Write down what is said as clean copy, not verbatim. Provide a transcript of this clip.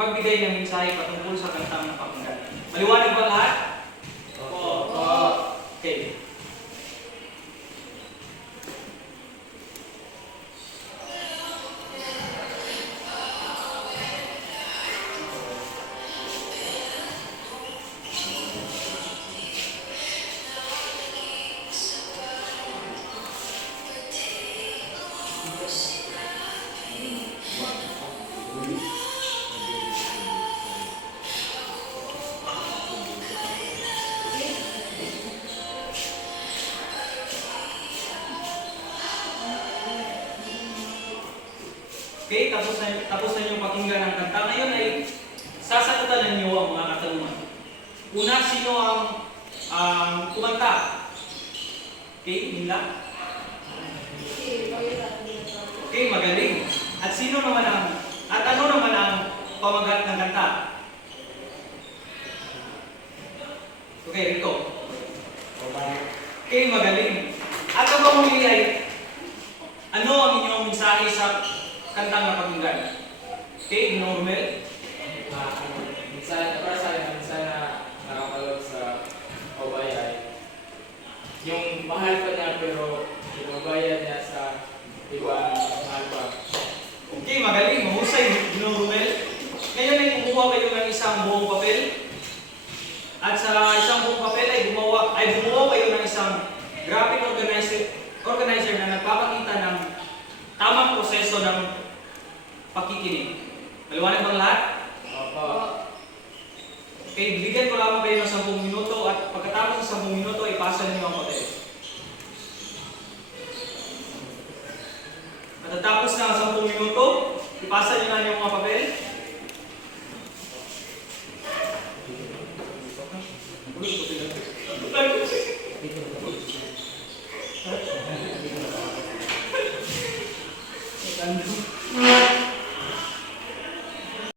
magbigay ng mensahe patungkol sa kantang napakinggan. Maliwanag ba lahat? Opo. Okay. Okay, tapos na yung pakinggan ng kanta. Ngayon ay sasagutan ninyo ang mga katanungan. Una, sino ang kumanta? Okay, Mila? Okay, magaling. At ano naman ang pamagat ng kanta? Okay, Rico. Okay, magaling. At ang pamuli ay, ano ang inyong mensahe sa kantang napakinggan? Okay, Normal. Minsan, para sa akin, minsan na nakapalog sa kabay ay yung mahal pa niya pero inubayad niya sa ibang mahal pa. Okay, magaling. Mahusay, Normal. Ngayon ay kumuha kayo ng isang buong papel. At sa isang buong papel ay gumawa kayo ng isang graphic organizer na nagpapakita ng tamang proseso ng pakikinig. Maliwanag bang lahat? Opo. Okay, bigyan ko lamang kayo ng 10 minuto at pagkatapos ng 10 minuto, ipasa niyo ang papel. Pagkatapos ng 10 minuto, ipasa niyo na yung mga papel.